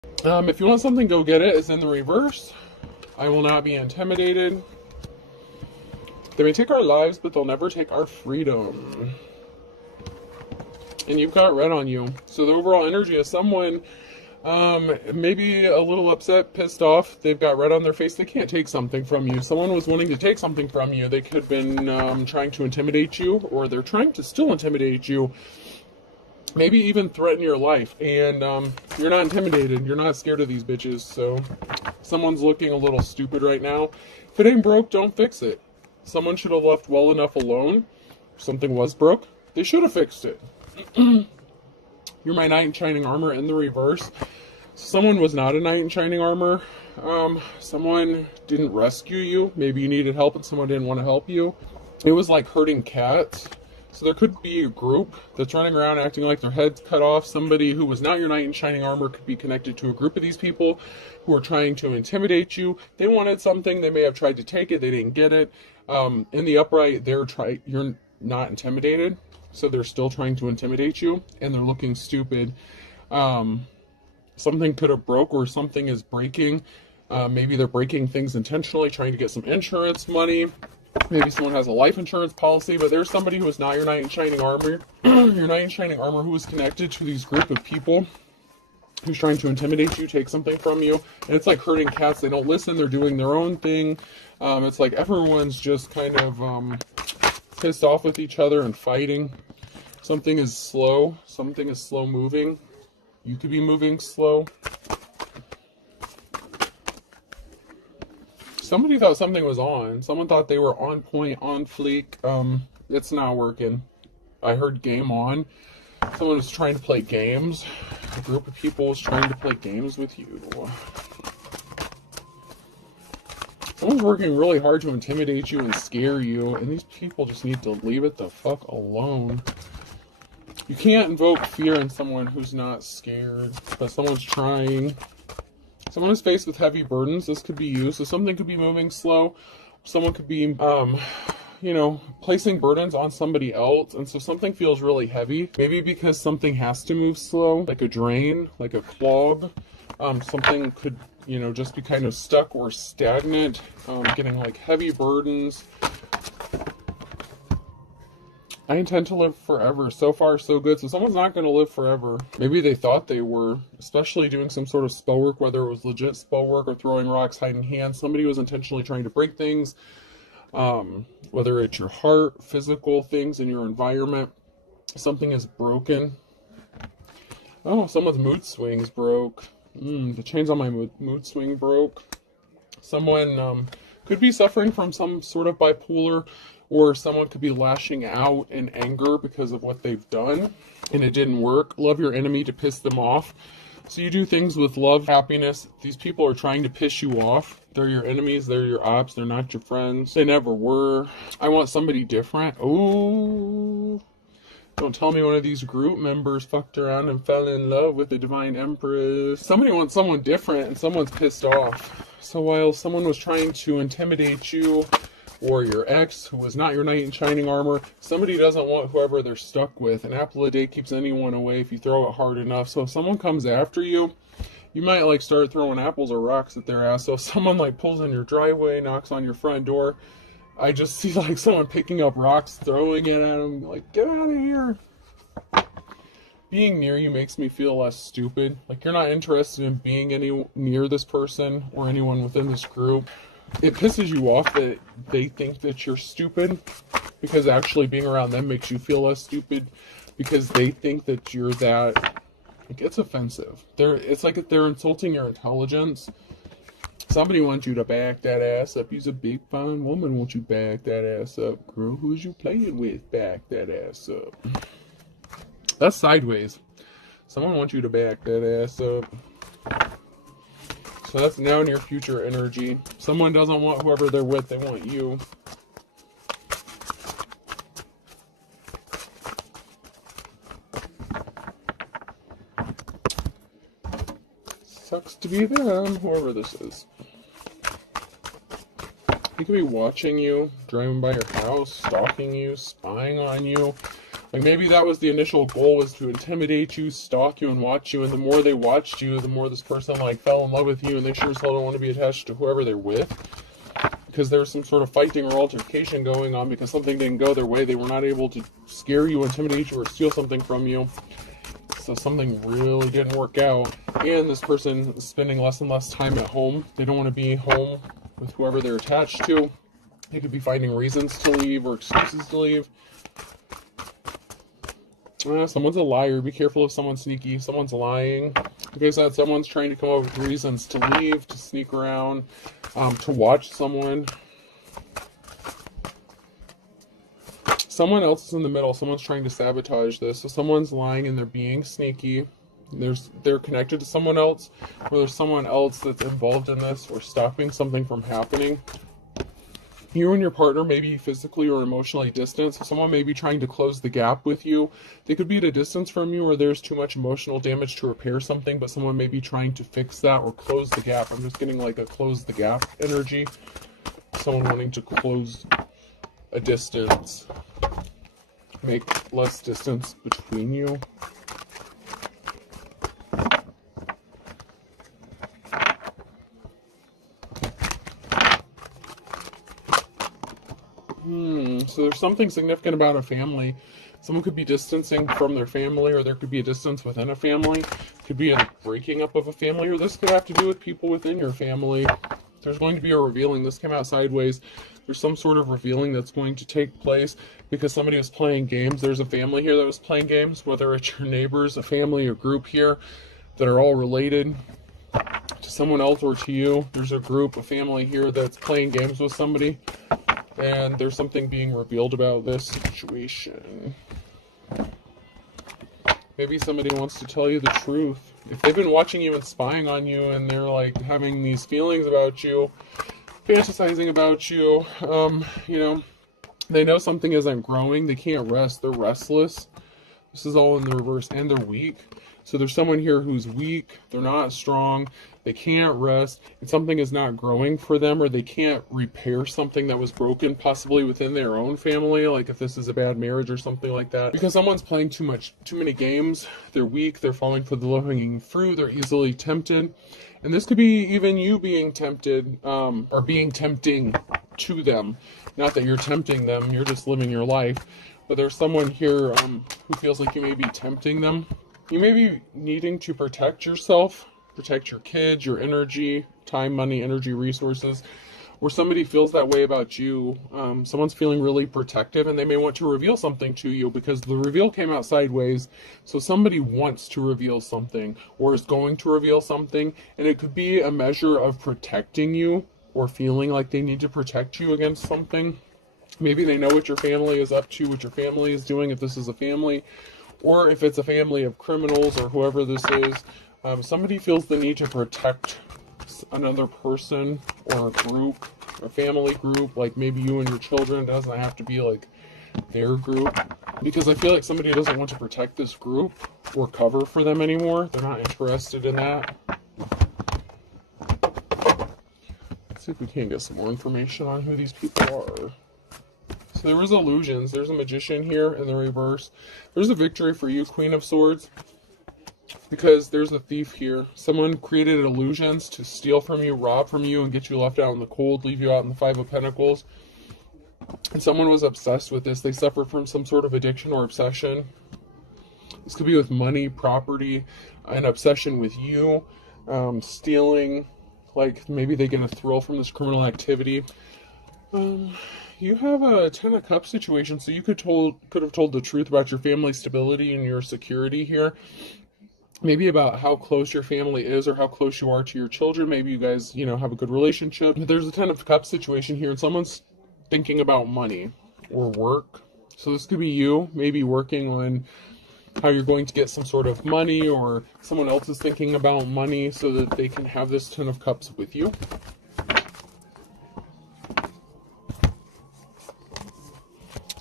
If you want something, go get it. It's in the reverse. I will not be intimidated. They may take our lives, but they'll never take our freedom. And you've got red on you. So the overall energy is someone maybe a little upset, pissed off. They've got red on their face. They can't take something from you. Someone was wanting to take something from you. They could have been trying to intimidate you, or they're trying to still intimidate you. Maybe even threaten your life. And you're not intimidated. You're not scared of these bitches. So someone's looking a little stupid right now. If it ain't broke, don't fix it. Someone should have left well enough alone. If something was broke, they should have fixed it. You're my knight in shining armor in the reverse. Someone was not a knight in shining armor. Someone didn't rescue you. Maybe you needed help and someone didn't want to help you. It was like herding cats. So there could be a group that's running around acting like their head's cut off. Somebody who was not your knight in shining armor could be connected to a group of these people who are trying to intimidate you. They wanted something. They may have tried to take it. They didn't get it. In the upright, you're not intimidated. So they're still trying to intimidate you, and they're looking stupid. Something could have broke, or something is breaking. Maybe they're breaking things intentionally, trying to get some insurance money. Maybe someone has a life insurance policy, but there's somebody who is not your knight in shining armor. Your knight in shining armor who is connected to these group of people who's trying to intimidate you, take something from you. And it's like herding cats. They don't listen. They're doing their own thing. It's like everyone's just kind of pissed off with each other and fighting. Something is slow. Something is slow moving. You could be moving slow. Somebody thought something was on. Someone thought they were on point, on fleek. It's not working. I heard game on. Someone was trying to play games. A group of people was trying to play games with you. Someone's working really hard to intimidate you and scare you, and these people just need to leave it the fuck alone. You can't invoke fear in someone who's not scared, but someone's trying. Someone is faced with heavy burdens. This could be you. So something could be moving slow. Someone could be, placing burdens on somebody else. And so something feels really heavy. Maybe because something has to move slow, like a drain, like a clog. Something could, just be kind of stuck or stagnant, getting like heavy burdens. I intend to live forever. So far, so good. So someone's not going to live forever. Maybe they thought they were, especially doing some sort of spell work, whether it was legit spell work or throwing rocks, hiding hands. Somebody was intentionally trying to break things, whether it's your heart, physical things in your environment. Something is broken. Oh, someone's mood swings broke. The chains on my mood swing broke. Someone could be suffering from some sort of bipolar, or someone could be lashing out in anger because of what they've done and it didn't work. Love your enemy to piss them off. So you do things with love, happiness. These people are trying to piss you off. They're your enemies. They're your ops. They're not your friends. They never were. I want somebody different. Oh, don't tell me one of these group members fucked around and fell in love with the Divine Empress. Somebody wants someone different and someone's pissed off. So while someone was trying to intimidate you, or your ex, who was not your knight in shining armor, somebody doesn't want whoever they're stuck with. An apple a day keeps anyone away if you throw it hard enough. So if someone comes after you, you might start throwing apples or rocks at their ass. So if someone pulls in your driveway, knocks on your front door, I just see someone picking up rocks, throwing it at them, get out of here. Being near you makes me feel less stupid. You're not interested in being near this person or anyone within this group. It pisses you off that they think that you're stupid, because actually being around them makes you feel less stupid, because they think that you're that. It's offensive. It's like if they're insulting your intelligence. Somebody wants you to back that ass up. You's a big fine woman. Won't you back that ass up, girl? Who's you playing with? Back that ass up. That's sideways. Someone wants you to back that ass up. So that's now near future energy. Someone doesn't want whoever they're with, they want you. Sucks to be them, whoever this is. He could be watching you, driving by your house, stalking you, spying on you. Like maybe that was the initial goal, was to intimidate you, stalk you, and watch you. And the more they watched you, the more this person like fell in love with you, and they sure as hell don't want to be attached to whoever they're with, because there's some sort of fighting or altercation going on because something didn't go their way. They were not able to scare you, intimidate you, or steal something from you. So something really didn't work out. And this person is spending less and less time at home. They don't want to be home with whoever they're attached to. They could be finding reasons to leave or excuses to leave. Someone's a liar. Be careful if someone's sneaky. Someone's lying. Like I said, someone's trying to come up with reasons to leave, to sneak around, to watch someone. Someone else is in the middle. Someone's trying to sabotage this. So someone's lying and they're being sneaky. They're connected to someone else, or there's someone else that's involved in this or stopping something from happening. You and your partner may be physically or emotionally distant, so someone may be trying to close the gap with you. They could be at a distance from you, or there's too much emotional damage to repair something, but someone may be trying to fix that or close the gap. I'm just getting like a close the gap energy. Someone wanting to close a distance, make less distance between you. So there's something significant about a family. Someone could be distancing from their family, or there could be a distance within a family. It could be a breaking up of a family, or this could have to do with people within your family. There's going to be a revealing. This came out sideways. There's some sort of revealing that's going to take place because somebody was playing games. There's a family here that was playing games, whether it's your neighbors, a family, a group here that are all related to someone else or to you. There's a group, a family here that's playing games with somebody. And there's something being revealed about this situation. Maybe somebody wants to tell you the truth. If they've been watching you and spying on you, and they're like having these feelings about you, fantasizing about you, they know something isn't growing. They can't rest. They're restless. This is all in the reverse, and they're weak. So there's someone here who's weak. They're not strong. They can't rest, and something is not growing for them, or they can't repair something that was broken, possibly within their own family, like if this is a bad marriage or something like that. Because someone's playing too many games. They're weak. They're falling for the low-hanging fruit. They're easily tempted. And this could be even you being tempted, or being tempting to them. Not that you're tempting them. You're just living your life. But there's someone here who feels like you may be tempting them. You may be needing to protect yourself, protect your kids, your energy, time, money, energy, resources, or somebody feels that way about you. Someone's feeling really protective, and they may want to reveal something to you because the reveal came out sideways. So somebody wants to reveal something or is going to reveal something, and it could be a measure of protecting you or feeling like they need to protect you against something. Maybe they know what your family is up to, what your family is doing, if this is a family, or if it's a family of criminals or whoever this is. Somebody feels the need to protect another person or a group, a family group, like maybe you and your children. It doesn't have to be like their group, because I feel like somebody doesn't want to protect this group or cover for them anymore. They're not interested in that. Let's see if we can get some more information on who these people are. So there was illusions. There's a magician here in the reverse. There's a victory for you, Queen of Swords, because there's a thief here. Someone created illusions to steal from you, rob from you, and get you left out in the cold, leave you out in the Five of Pentacles. And someone was obsessed with this. They suffered from some sort of addiction or obsession. This could be with money, property, an obsession with you, stealing. Like maybe they get a thrill from this criminal activity. You have a Ten of Cups situation, so you could have told the truth about your family stability and your security here. Maybe about how close your family is or how close you are to your children. Maybe you guys, have a good relationship. There's a Ten of Cups situation here, and someone's thinking about money or work. So this could be you, maybe working on how you're going to get some sort of money, or someone else is thinking about money so that they can have this Ten of Cups with you.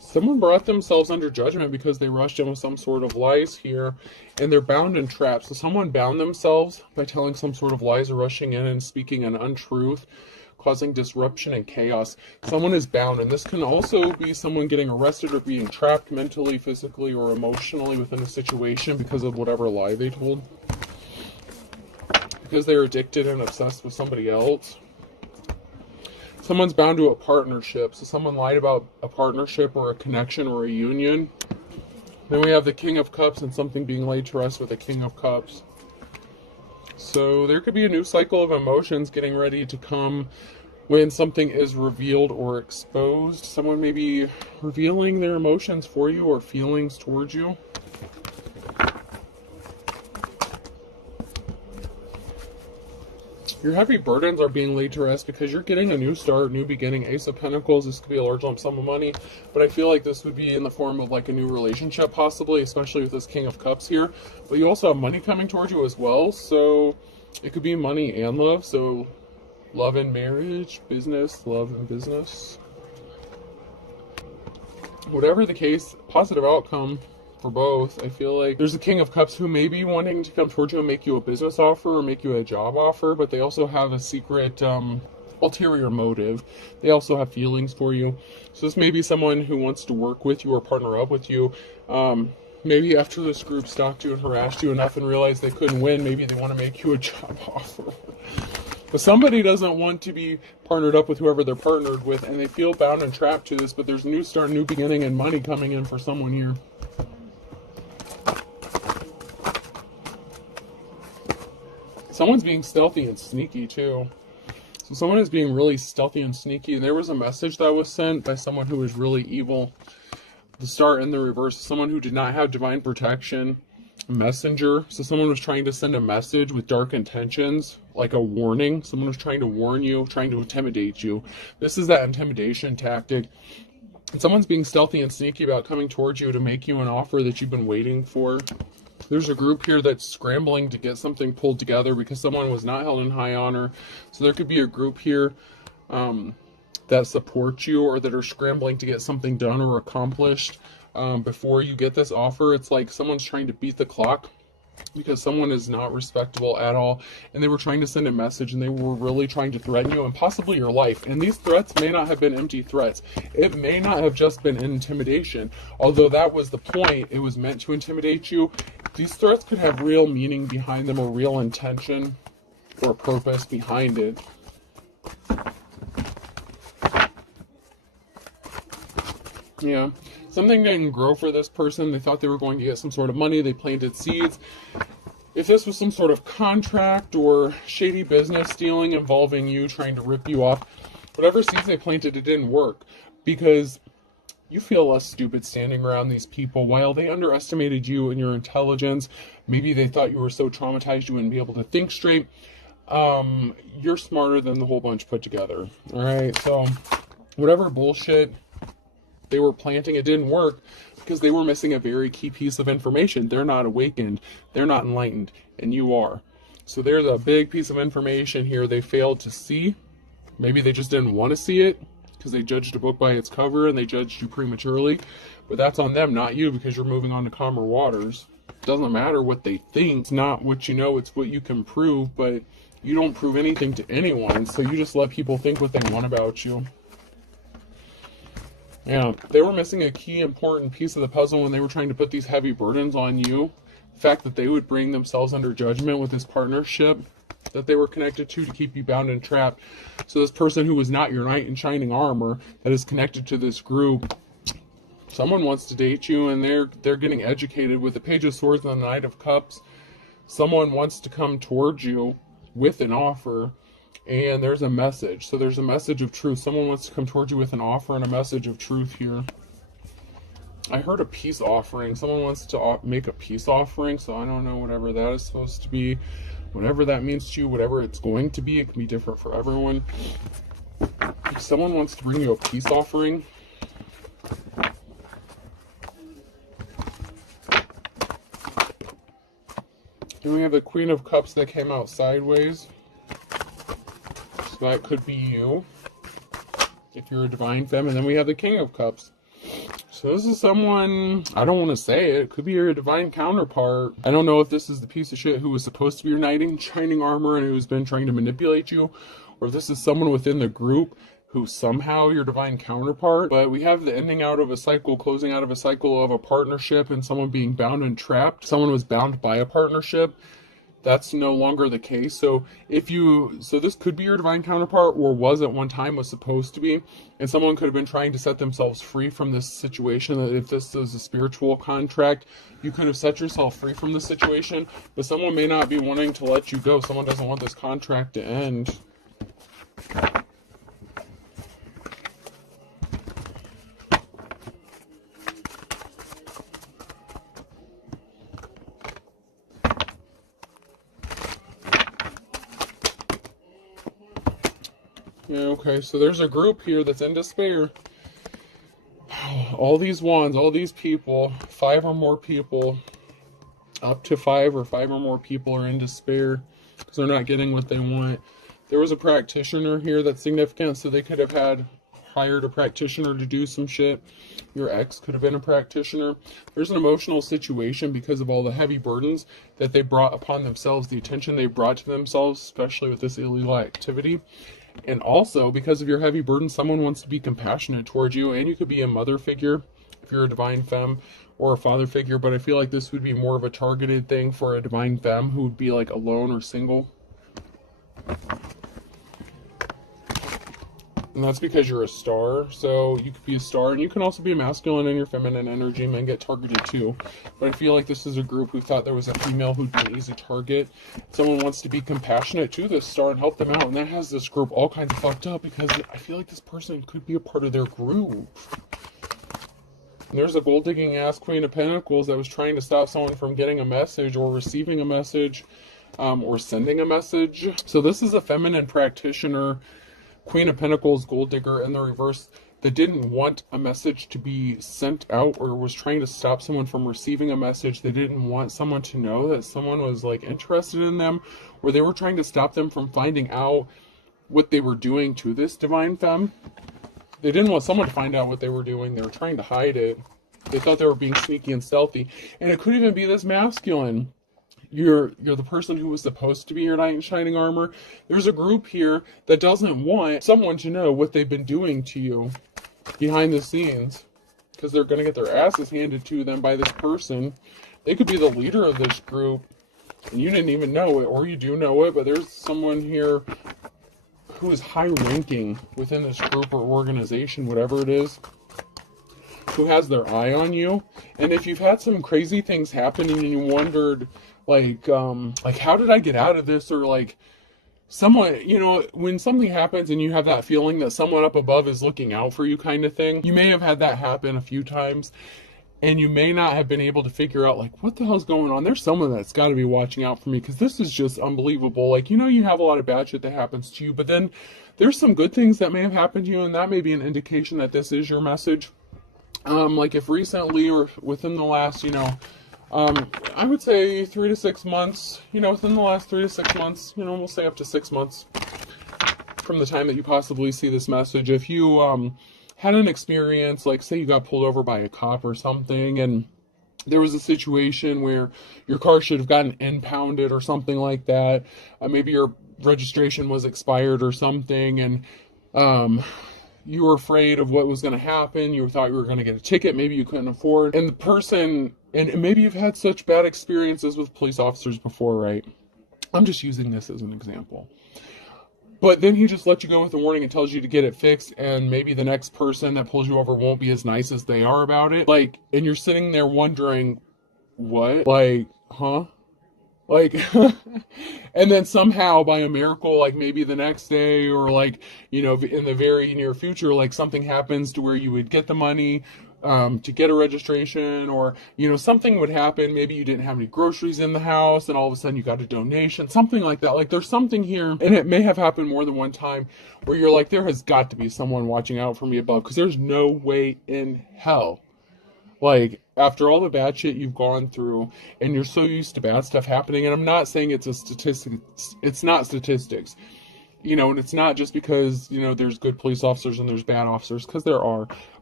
Someone brought themselves under judgment because they rushed in with some sort of lies here, and they're bound and trapped. So someone bound themselves by telling some sort of lies or rushing in and speaking an untruth, causing disruption and chaos. Someone is bound, and this can also be someone getting arrested or being trapped mentally, physically, or emotionally within a situation because of whatever lie they told. Because they're addicted and obsessed with somebody else. Someone's bound to a partnership. So someone lied about a partnership or a connection or a union. Then we have the King of Cups and something being laid to rest with the King of Cups. So there could be a new cycle of emotions getting ready to come when something is revealed or exposed. Someone may be revealing their emotions for you or feelings towards you. Your heavy burdens are being laid to rest because you're getting a new start, new beginning. Ace of Pentacles, this could be a large lump sum of money, but I feel like this would be in the form of like a new relationship possibly, especially with this King of Cups here. But you also have money coming towards you as well, so it could be money and love. So love and marriage, business, love and business. Whatever the case, positive outcome for both. I feel like there's a King of Cups who may be wanting to come towards you and make you a business offer or make you a job offer, but they also have a secret ulterior motive. They also have feelings for you. So this may be someone who wants to work with you or partner up with you. Maybe after this group stalked you and harassed you enough and realized they couldn't win, maybe they want to make you a job offer. But somebody doesn't want to be partnered up with whoever they're partnered with, and they feel bound and trapped to this, but there's a new start, new beginning, and money coming in for someone here. Someone's being stealthy and sneaky too. So someone is being really stealthy and sneaky. There was a message that was sent by someone who was really evil. The star in the reverse, someone who did not have divine protection. A messenger. So someone was trying to send a message with dark intentions, like a warning. Someone was trying to warn you, trying to intimidate you. This is that intimidation tactic. And someone's being stealthy and sneaky about coming towards you to make you an offer that you've been waiting for. There's a group here that's scrambling to get something pulled together because someone was not held in high honor. So there could be a group here that supports you or that are scrambling to get something done or accomplished before you get this offer. It's like someone's trying to beat the clock because someone is not respectable at all, and they were trying to send a message, and they were really trying to threaten you and possibly your life. And these threats may not have been empty threats. It may not have just been intimidation, although that was the point. It was meant to intimidate you. These threats could have real meaning behind them, or real intention or purpose behind it. Yeah, something didn't grow for this person. They thought they were going to get some sort of money. They planted seeds. If this was some sort of contract or shady business dealing involving you trying to rip you off, whatever seeds they planted, it didn't work because you feel less stupid standing around these people. While they underestimated you and your intelligence, maybe they thought you were so traumatized you wouldn't be able to think straight. You're smarter than the whole bunch put together. All right, so whatever bullshit they were planting, it didn't work because they were missing a very key piece of information. They're not awakened, they're not enlightened, and you are. So there's a big piece of information here they failed to see. Maybe they just didn't want to see it because they judged a book by its cover and they judged you prematurely. But that's on them, not you, because you're moving on to calmer waters. It doesn't matter what they think. It's not what you know, it's what you can prove, but you don't prove anything to anyone, so you just let people think what they want about you. Yeah, they were missing a key important piece of the puzzle when they were trying to put these heavy burdens on you. The fact that they would bring themselves under judgment with this partnership that they were connected to keep you bound and trapped. So this person who was not your knight in shining armor that is connected to this group, someone wants to date you and they're getting educated with the Page of Swords and the Knight of Cups. Someone wants to come towards you with an offer. And there's a message. So there's a message of truth. Someone wants to come towards you with an offer and a message of truth here. I heard a peace offering. Someone wants to make a peace offering. So I don't know whatever that is supposed to be. Whatever that means to you, whatever it's going to be. It can be different for everyone. If someone wants to bring you a peace offering, and we have the Queen of Cups that came out sideways. That could be you if you're a divine femme. And then we have the King of Cups. So this is someone, I don't want to say it could be your divine counterpart. I don't know if this is the piece of shit who was supposed to be your knight in shining armor and who's been trying to manipulate you, or if this is someone within the group who's somehow your divine counterpart. But we have the ending out of a cycle, closing out of a cycle of a partnership and someone being bound and trapped. Someone was bound by a partnership. That's no longer the case. So this could be your divine counterpart, or was at one time, was supposed to be, and someone could have been trying to set themselves free from this situation. That if this is a spiritual contract, you could have set yourself free from the situation, but someone may not be wanting to let you go. Someone doesn't want this contract to end. Yeah, okay, so there's a group here that's in despair. All these wands, all these people, 5 or more people, up to 5 or 5 or more people are in despair because they're not getting what they want. There was a practitioner here that's significant, so they could have hired a practitioner to do some shit. Your ex could have been a practitioner. There's an emotional situation because of all the heavy burdens that they brought upon themselves, the attention they brought to themselves, especially with this illegal activity. And also, because of your heavy burden, someone wants to be compassionate towards you, and you could be a mother figure if you're a divine femme, or a father figure, but I feel like this would be more of a targeted thing for a divine femme who would be like alone or single. And that's because you're a star, so you could be a star, and you can also be a masculine in your feminine energy. Men get targeted too, but I feel like this is a group who thought there was a female who'd be an easy target. Someone wants to be compassionate to this star and help them out, and that has this group all kinds of fucked up because I feel like this person could be a part of their group. And there's a gold-digging ass Queen of Pentacles that was trying to stop someone from getting a message or receiving a message, or sending a message. So this is a feminine practitioner, Queen of Pentacles, gold digger in the reverse, that didn't want a message to be sent out, or was trying to stop someone from receiving a message. They didn't want someone to know that someone was like interested in them, or they were trying to stop them from finding out what they were doing to this divine femme. They didn't want someone to find out what they were doing. They were trying to hide it. They thought they were being sneaky and stealthy. And it could even be this masculine. You're the person who was supposed to be your knight in shining armor. There's a group here that doesn't want someone to know what they've been doing to you behind the scenes, because they're going to get their asses handed to them by this person. They could be the leader of this group, and you didn't even know it, or you do know it, but there's someone here who is high-ranking within this group or organization, whatever it is, who has their eye on you. And if you've had some crazy things happening and you wondered, like how did I get out of this, or like someone, when something happens and you have that feeling that someone up above is looking out for you kind of thing, you may have had that happen a few times, and you may not have been able to figure out, like, what the hell's going on? There's someone that's got to be watching out for me, because this is just unbelievable. Like, you have a lot of bad shit that happens to you, but then there's some good things that may have happened to you, and that may be an indication that this is your message. Like if recently or within the last, I would say 3 to 6 months, within the last 3 to 6 months, we'll say up to 6 months from the time that you possibly see this message. If you had an experience, like say you got pulled over by a cop or something, and there was a situation where your car should have gotten impounded or something like that, maybe your registration was expired or something, and you were afraid of what was going to happen. You thought you were going to get a ticket. Maybe you couldn't afford. And the person, and maybe you've had such bad experiences with police officers before, right? I'm just using this as an example. But then he just lets you go with a warning and tells you to get it fixed. And maybe the next person that pulls you over won't be as nice as they are about it. Like, and you're sitting there wondering, what? Like, huh? Like, and then somehow by a miracle, like maybe the next day, or like, in the very near future, like something happens to where you would get the money to get a registration, or, something would happen. Maybe you didn't have any groceries in the house and all of a sudden you got a donation, something like that. Like there's something here, and it may have happened more than one time, where you're like, there has got to be someone watching out for me above, because there's no way in hell. Like, after all the bad shit you've gone through, and you're so used to bad stuff happening, and I'm not saying it's a statistic, it's not statistics, and it's not just because, there's good police officers and there's bad officers, because there are,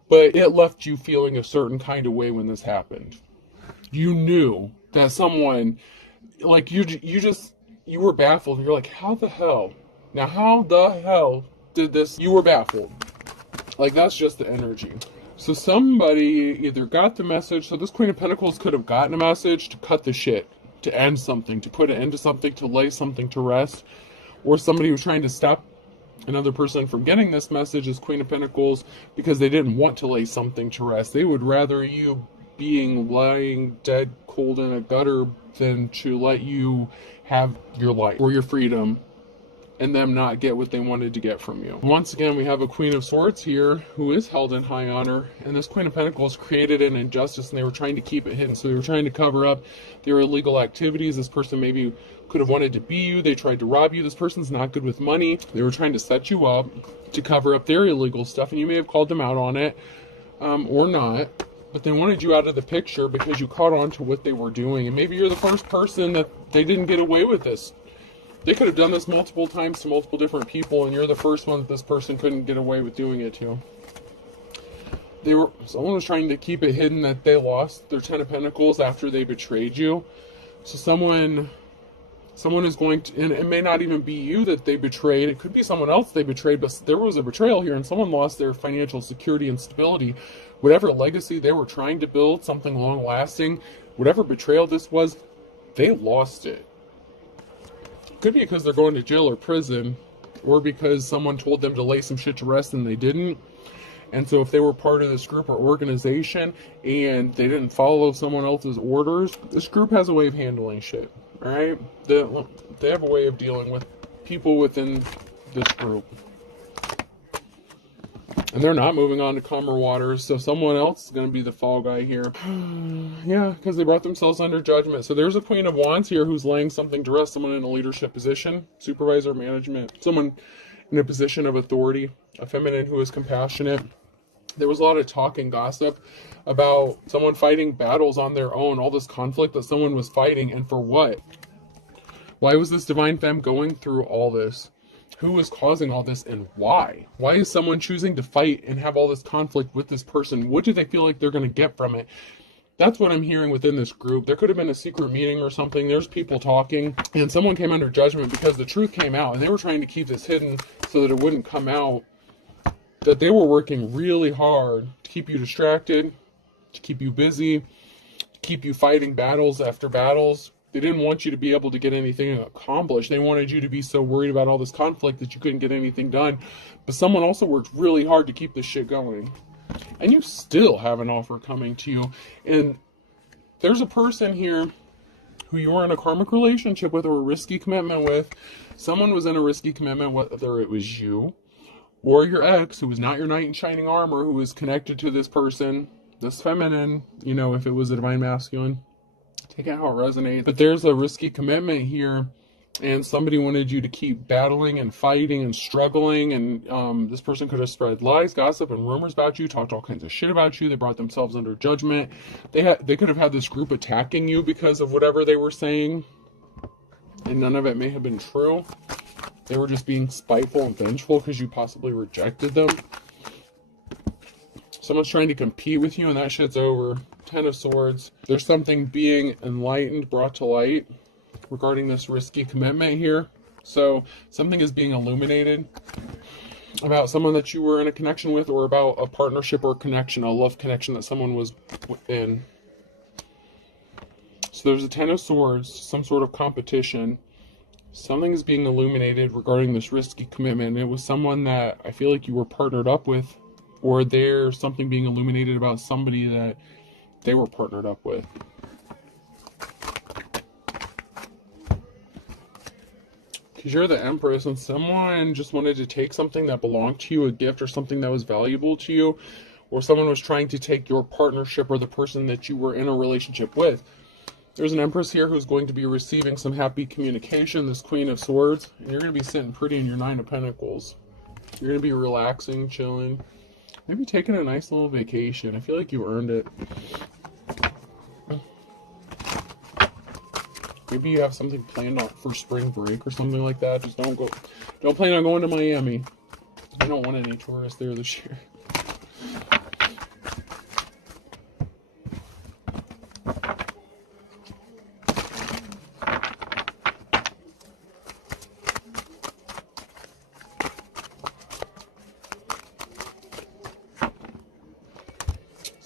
but it left you feeling a certain kind of way when this happened. You knew that someone, like, you were baffled. You're like, how the hell? Now, how the hell did this? You were baffled. Like, that's just the energy. So somebody either got the message. So this Queen of Pentacles could have gotten a message to cut the shit, to end something, to put an end to something, to lay something to rest. Or somebody was trying to stop another person from getting this message as Queen of Pentacles because they didn't want to lay something to rest. They would rather you being lying dead cold in a gutter than to let you have your life or your freedom and them not get what they wanted to get from you. Once again, we have a Queen of Swords here who is held in high honor, and this Queen of Pentacles created an injustice and they were trying to keep it hidden. So they were trying to cover up their illegal activities. This person maybe could have wanted to be you. They tried to rob you. This person's not good with money. They were trying to set you up to cover up their illegal stuff, and you may have called them out on it or not. But they wanted you out of the picture because you caught on to what they were doing. And maybe you're the first person that they didn't get away with this. They could have done this multiple times to multiple different people, and you're the first one that this person couldn't get away with doing it to. Someone was trying to keep it hidden that they lost their Ten of Pentacles after they betrayed you. So someone is going to, and it may not even be you that they betrayed. It could be someone else they betrayed, but there was a betrayal here, and someone lost their financial security and stability. Whatever legacy they were trying to build, something long-lasting, whatever betrayal this was, they lost it. Could be because they're going to jail or prison, or because someone told them to lay some shit to rest and they didn't. And so if they were part of this group or organization and they didn't follow someone else's orders, this group has a way of handling shit, all right? They have a way of dealing with people within this group. And they're not moving on to calmer waters, so someone else is going to be the fall guy here. Yeah, because they brought themselves under judgment. So there's a Queen of Wands here who's laying something to rest, someone in a leadership position, supervisor, management, someone in a position of authority, a feminine who is compassionate. There was a lot of talk and gossip about someone fighting battles on their own, all this conflict that someone was fighting, and for what? Why was this divine femme going through all this? Who was causing all this and why? Why is someone choosing to fight and have all this conflict with this person? What do they feel like they're going to get from it? That's what I'm hearing within this group. There could have been a secret meeting or something. There's people talking, and someone came under judgment because the truth came out, and they were trying to keep this hidden so that it wouldn't come out, that they were working really hard to keep you distracted, to keep you busy, to keep you fighting battles after battles. They didn't want you to be able to get anything accomplished. They wanted you to be so worried about all this conflict that you couldn't get anything done. But someone also worked really hard to keep this shit going. And you still have an offer coming to you. And there's a person here who you were in a karmic relationship with or a risky commitment with. Someone was in a risky commitment, whether it was you or your ex, who was not your knight in shining armor, who was connected to this person, this feminine, you know, if it was a divine masculine. Take out how it resonates. But there's a risky commitment here, and somebody wanted you to keep battling and fighting and struggling, and this person could have spread lies, gossip, and rumors about you, talked all kinds of shit about you. They brought themselves under judgment. They could have had this group attacking you because of whatever they were saying, and none of it may have been true. They were just being spiteful and vengeful because you possibly rejected them. Someone's trying to compete with you, and that shit's over. Ten of Swords. There's something being enlightened, brought to light regarding this risky commitment here. So something is being illuminated about someone that you were in a connection with, or about a partnership or connection, a love connection that someone was in. So there's a Ten of Swords, some sort of competition. Something is being illuminated regarding this risky commitment. It was someone that I feel like you were partnered up with, or there's something being illuminated about somebody that they were partnered up with. Because you're the Empress, and someone just wanted to take something that belonged to you, a gift or something that was valuable to you, or someone was trying to take your partnership or the person that you were in a relationship with. There's an Empress here who's going to be receiving some happy communication, this Queen of Swords, and you're going to be sitting pretty in your Nine of Pentacles. You're going to be relaxing, chilling, maybe taking a nice little vacation. I feel like you earned it. Maybe you have something planned out for spring break or something like that. Just don't plan on going to Miami. I don't want any tourists there this year.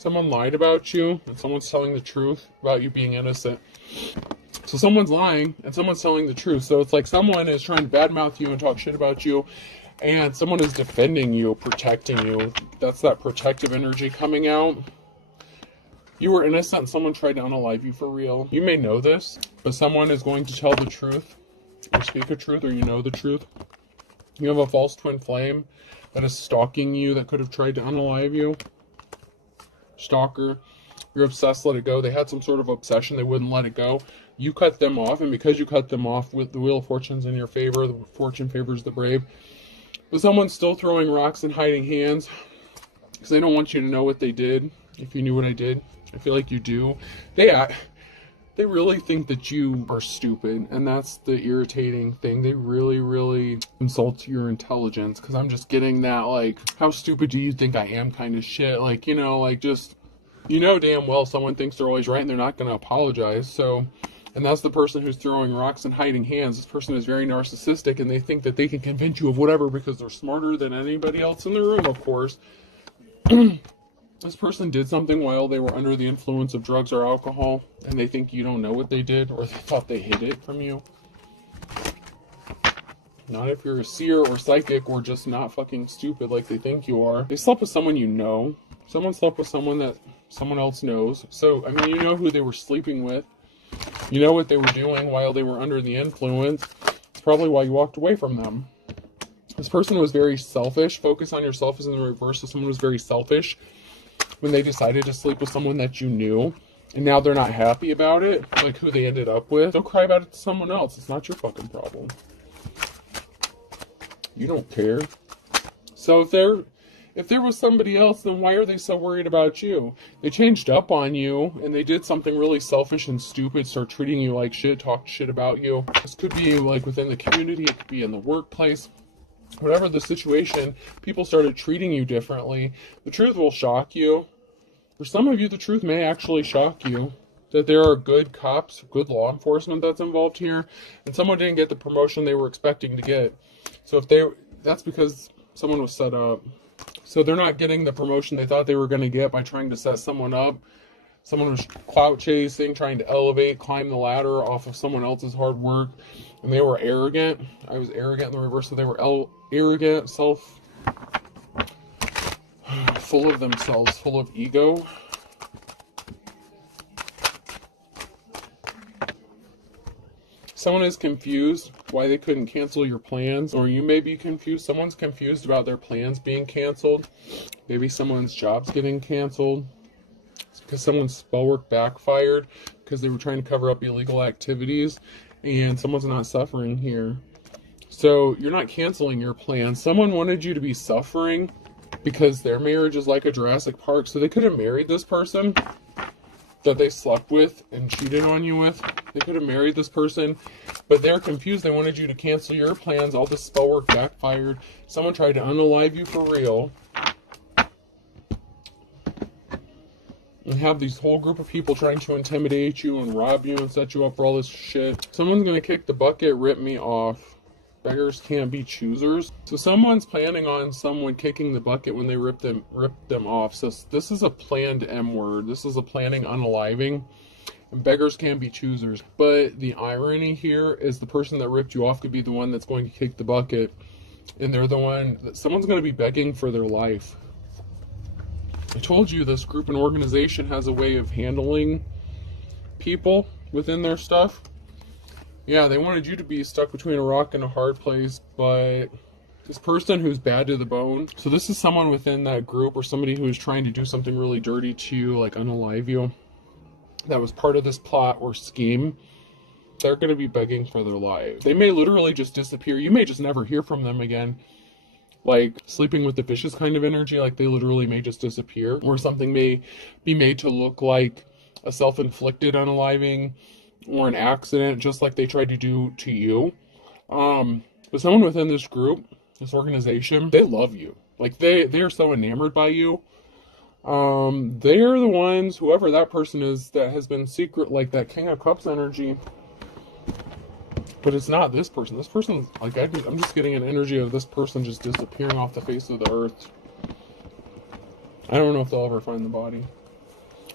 Someone lied about you, and someone's telling the truth about you being innocent. So someone's lying, and someone's telling the truth. So it's like someone is trying to badmouth you and talk shit about you, and someone is defending you, protecting you. That's that protective energy coming out. You were innocent, and someone tried to unalive you for real. You may know this, but someone is going to tell the truth, or speak a truth, or you know the truth. You have a false twin flame that is stalking you, that could have tried to unalive you. Stalker. You're obsessed, let it go. They had some sort of obsession, they wouldn't let it go. You cut them off, and because you cut them off with the Wheel of Fortune's in your favor, the fortune favors the brave. But someone's still throwing rocks and hiding hands because they don't want you to know what they did. If you knew what I did, I feel like you do. They really think that you are stupid, and that's the irritating thing. They really, really insult your intelligence, because I'm just getting that, like, how stupid do you think I am kind of shit. Like, you know, like, just, you know damn well someone thinks they're always right, and they're not going to apologize. So, and that's the person who's throwing rocks and hiding hands. This person is very narcissistic, and they think that they can convince you of whatever because they're smarter than anybody else in the room, of course. This person did something while they were under the influence of drugs or alcohol, and they think you don't know what they did, or they thought they hid it from you. Not if you're a seer or psychic, or just not fucking stupid like they think you are. They slept with someone you know. Someone slept with someone that someone else knows. So, I mean, you know who they were sleeping with. You know what they were doing while they were under the influence. It's probably why you walked away from them. This person was very selfish. Focus on yourself is in the reverse. So someone was very selfish when they decided to sleep with someone that you knew, and now they're not happy about it, like who they ended up with. Don't cry about it to someone else. It's not your fucking problem. You don't care. So if there was somebody else, then why are they so worried about you? They changed up on you, and they did something really selfish and stupid, start treating you like shit, talk shit about you. This could be like within the community, it could be in the workplace. Whatever the situation, people started treating you differently. The truth will shock you. For some of you, the truth may actually shock you. That there are good cops, good law enforcement that's involved here, and someone didn't get the promotion they were expecting to get. So that's because someone was set up. So they're not getting the promotion they thought they were going to get by trying to set someone up. Someone was clout chasing, trying to elevate, climb the ladder off of someone else's hard work. And they were arrogant. I was arrogant in the reverse, so they were arrogant, full of themselves, full of ego. Someone is confused why they couldn't cancel your plans, or you may be confused. Someone's confused about their plans being canceled. Maybe someone's job's getting canceled. It's because someone's spell work backfired because they were trying to cover up illegal activities, and someone's not suffering here. So you're not canceling your plans. Someone wanted you to be suffering because their marriage is like a Jurassic Park. So they could have married this person that they slept with and cheated on you with. They could have married this person, but they're confused. They wanted you to cancel your plans. All this spell work backfired. Someone tried to unalive you for real. And have these whole group of people trying to intimidate you and rob you and set you up for all this shit. Someone's going to kick the bucket, rip me off. Beggars can't be choosers. So someone's planning on someone kicking the bucket when they rip them off. So this is a planned M word. This is a planning unaliving. And beggars can't be choosers. But the irony here is the person that ripped you off could be the one that's going to kick the bucket. And they're the one that someone's going to be begging for their life. I told you this group and organization has a way of handling people within their stuff. Yeah, they wanted you to be stuck between a rock and a hard place, but this person who's bad to the bone. So this is someone within that group, or somebody who is trying to do something really dirty to you, like unalive you. That was part of this plot or scheme. They're going to be begging for their lives. They may literally just disappear. You may just never hear from them again. Like sleeping with the fishes kind of energy, like they literally may just disappear. Or something may be made to look like a self-inflicted unaliving or an accident, just like they tried to do to you. But someone within this group, this organization, they love you. Like they are so enamored by you. They're the ones, whoever that person is, that has been secret, like that King of Cups energy. But it's not this person. This person, like I'm just getting an energy of this person just disappearing off the face of the earth. I don't know if they'll ever find the body.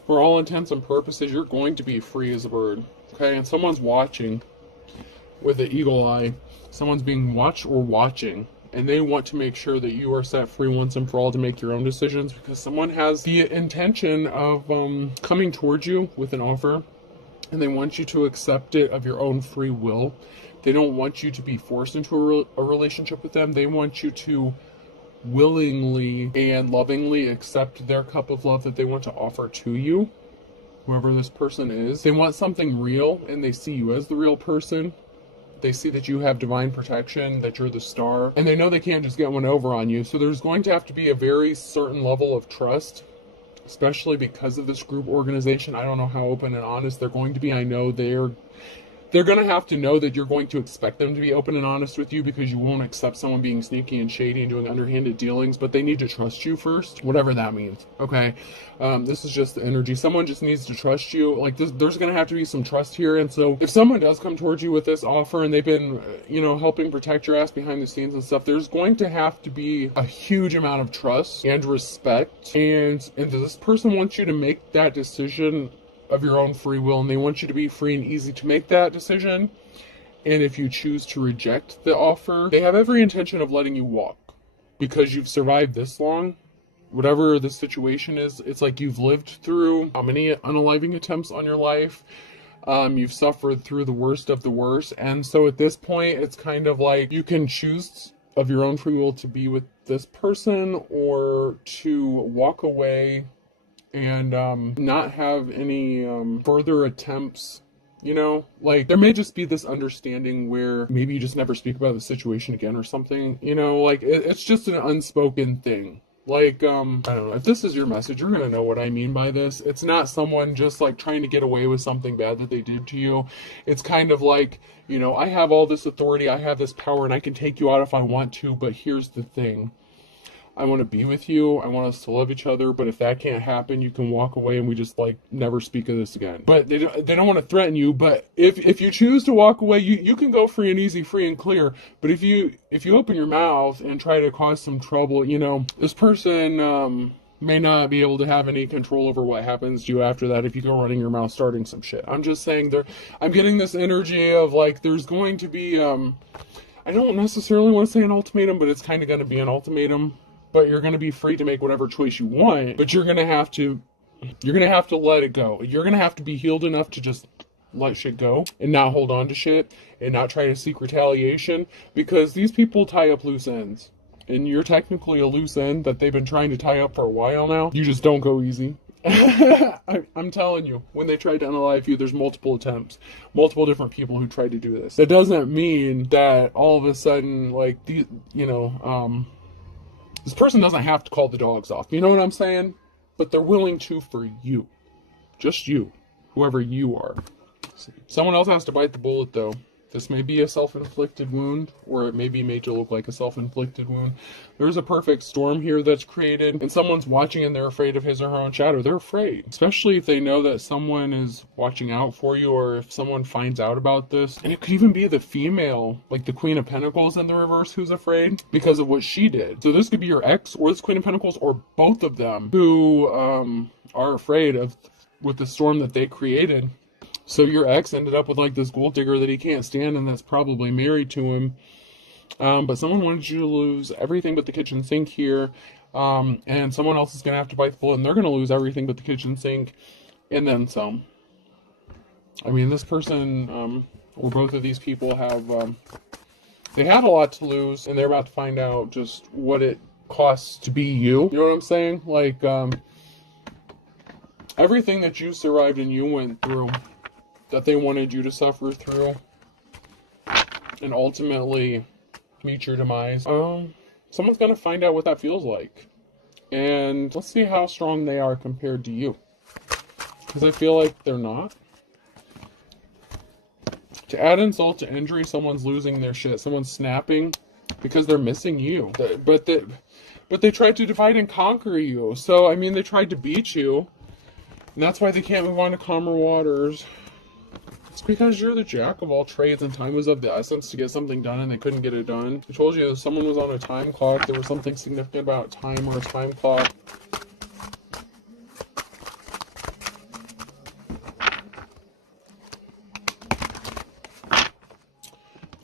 For all intents and purposes, you're going to be free as a bird. Okay, and someone's watching with an eagle eye. Someone's being watched or watching, and they want to make sure that you are set free once and for all to make your own decisions, because someone has the intention of coming towards you with an offer, and they want you to accept it of your own free will. They don't want you to be forced into a relationship with them. They want you to willingly and lovingly accept their cup of love that they want to offer to you, whoever this person is. They want something real, and they see you as the real person. They see that you have divine protection, that you're the star, and they know they can't just get one over on you. So there's going to have to be a very certain level of trust, especially because of this group organization. I don't know how open and honest they're going to be. I know they're going to have to know that you're going to expect them to be open and honest with you, because you won't accept someone being sneaky and shady and doing underhanded dealings, but they need to trust you first, whatever that means. Okay. This is just the energy. Someone just needs to trust you. Like this, there's going to have to be some trust here. And so if someone does come towards you with this offer and they've been, helping protect your ass behind the scenes and stuff, there's going to have to be a huge amount of trust and respect. And this person wants you to make that decision of your own free will, and they want you to be free and easy to make that decision. And if you choose to reject the offer, they have every intention of letting you walk, because you've survived this long. Whatever the situation is, it's like you've lived through how many unaliving attempts on your life. You've suffered through the worst of the worst, and so at this point it's kind of like you can choose of your own free will to be with this person, or to walk away and not have any further attempts. Like there may just be this understanding where maybe you just never speak about the situation again or something. Like it's just an unspoken thing. Like I don't know, if this is your message, you're gonna know what I mean by this. It's not someone just like trying to get away with something bad that they did to you. It's kind of like, I have all this authority, I have this power, and I can take you out if I want to, but here's the thing. I want to be with you. I want us to love each other. But if that can't happen, you can walk away and we just like never speak of this again. But they don't want to threaten you. But if you choose to walk away, you can go free and easy, free and clear. But if you open your mouth and try to cause some trouble, this person may not be able to have any control over what happens to you after that if you go running your mouth starting some shit. I'm just saying I'm getting this energy of like there's going to be I don't necessarily want to say an ultimatum, but it's kind of going to be an ultimatum. But you're going to be free to make whatever choice you want, but you're going to have to let it go. You're going to have to be healed enough to just let shit go and not hold on to shit and not try to seek retaliation, because these people tie up loose ends, and you're technically a loose end that they've been trying to tie up for a while now. You just don't go easy. I'm telling you, when they tried to unalive you, there's multiple attempts, multiple different people who tried to do this. That doesn't mean that all of a sudden, like, this person doesn't have to call the dogs off. You know what I'm saying? But they're willing to for you. Just you. Whoever you are. Someone else has to bite the bullet, though. This may be a self-inflicted wound, or it may be made to look like a self-inflicted wound. There's a perfect storm here that's created, and someone's watching and they're afraid of his or her own shadow. They're afraid. Especially if they know that someone is watching out for you, or if someone finds out about this. And it could even be the female, like the Queen of Pentacles in the reverse, who's afraid because of what she did. So this could be your ex, or this Queen of Pentacles, or both of them, who are afraid of with the storm that they created. So your ex ended up with like this gold digger that he can't stand, and that's probably married to him. But someone wanted you to lose everything but the kitchen sink here. And someone else is going to have to bite the bullet, and they're going to lose everything but the kitchen sink. And then some. I mean, this person, or both of these people have, they had a lot to lose, and they're about to find out just what it costs to be you. You know what I'm saying? Like, everything that you survived and you went through, that they wanted you to suffer through and ultimately meet your demise. Someone's going to find out what that feels like. And let's see how strong they are compared to you. Because I feel like they're not. To add insult to injury, someone's losing their shit. Someone's snapping because they're missing you. But they tried to divide and conquer you. So, I mean, they tried to beat you. And that's why they can't move on to calmer waters. It's because you're the jack of all trades, and time was of the essence to get something done, and they couldn't get it done. I told you, if someone was on a time clock, there was something significant about time or a time clock.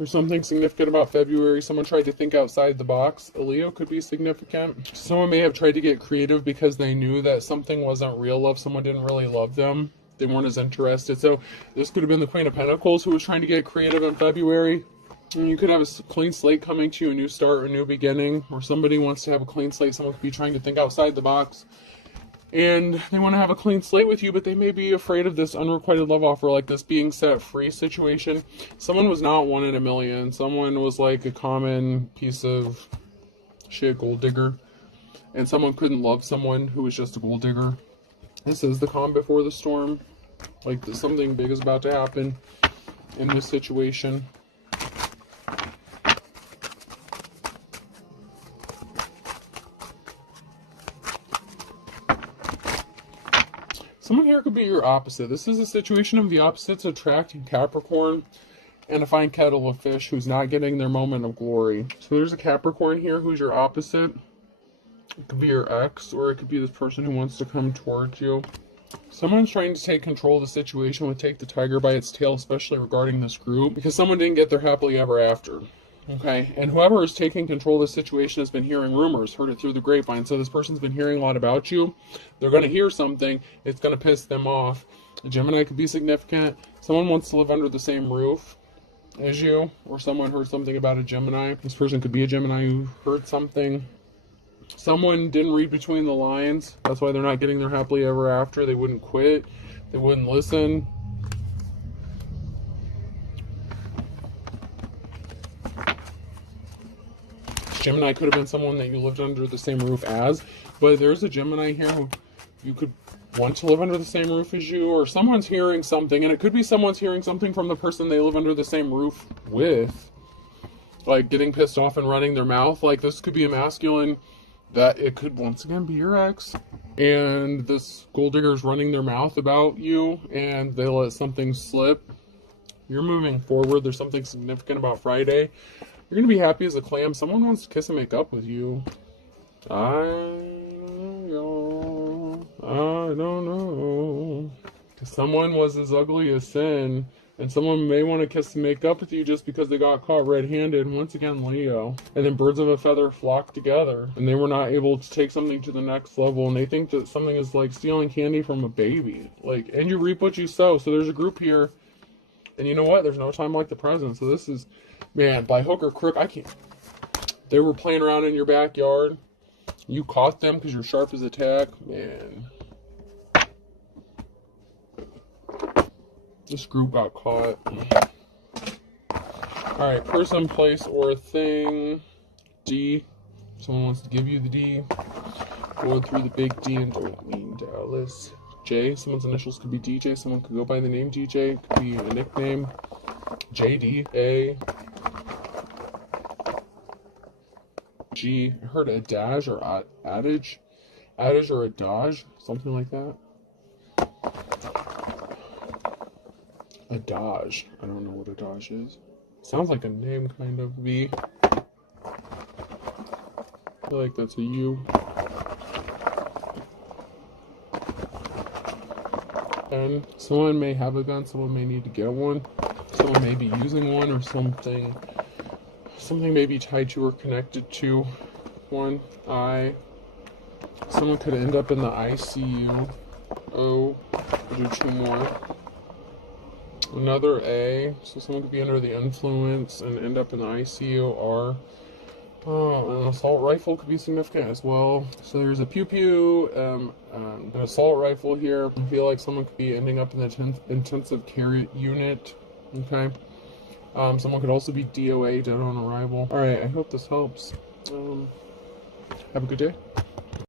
There's something significant about February. Someone tried to think outside the box. A Leo could be significant. Someone may have tried to get creative because they knew that something wasn't real love. Someone didn't really love them. They weren't as interested. So this could have been the Queen of Pentacles who was trying to get creative in February. And you could have a clean slate coming to you, a new start, a new beginning, or somebody wants to have a clean slate. Someone could be trying to think outside the box. And they want to have a clean slate with you, but they may be afraid of this unrequited love offer, like this being set free situation. Someone was not one in a million. Someone was like a common piece of shit, gold digger. And someone couldn't love someone who was just a gold digger. This is the calm before the storm. Like something big is about to happen in this situation. Someone here could be your opposite. This is a situation of the opposites attracting Capricorn and a fine kettle of fish who's not getting their moment of glory. So there's a Capricorn here who's your opposite. It could be your ex, or it could be this person who wants to come towards you. Someone's trying to take control of the situation, would take the tiger by its tail, especially regarding this group, because someone didn't get their happily ever after. Okay, and whoever is taking control of the situation has been hearing rumors, heard it through the grapevine. So this person's been hearing a lot about you. They're going to hear something. It's going to piss them off. A Gemini could be significant. Someone wants to live under the same roof as you, or someone heard something about a Gemini. This person could be a Gemini who heard something. Someone didn't read between the lines. That's why they're not getting their happily ever after. They wouldn't quit. They wouldn't listen. Gemini could have been someone that you lived under the same roof as, but there's a Gemini here who you could want to live under the same roof as you, or someone's hearing something, and it could be someone's hearing something from the person they live under the same roof with, like getting pissed off and running their mouth. Like this could be a masculine that it could once again be your ex, and this gold digger is running their mouth about you, and they let something slip. You're moving forward. There's something significant about Friday. You're going to be happy as a clam. Someone wants to kiss and make up with you. I don't know. Someone was as ugly as sin, and someone may want to kiss and make up with you just because they got caught red-handed. Once again, Leo. And then birds of a feather flock together, and they were not able to take something to the next level, and they think that something is like stealing candy from a baby. Like, and you reap what you sow. So there's a group here, and you know what? There's no time like the present. So this is, man, by hook or crook, I can't. They were playing around in your backyard. You caught them because you're sharp as a tack. Man. This group got caught. Alright, person, place, or thing. D. Someone wants to give you the D. Go through the big D and don't mean Dallas. J. Someone's initials could be DJ. Someone could go by the name DJ. Could be a nickname. JD. A. G. I heard adage or adage. Adage or adage. Something like that. Adage. I don't know what adage is. Sounds like a name, kind of. V. I feel like that's a U. And someone may have a gun, someone may need to get one, someone may be using one, or something may be tied to or connected to one. Someone could end up in the ICU. O. We'll do two more. Another A, so someone could be under the influence and end up in the ICU. R. An assault rifle could be significant as well. So there's a pew-pew, an assault rifle here. I feel like someone could be ending up in the intensive care unit. Okay. Someone could also be DOA, dead on arrival. Alright, I hope this helps. Have a good day.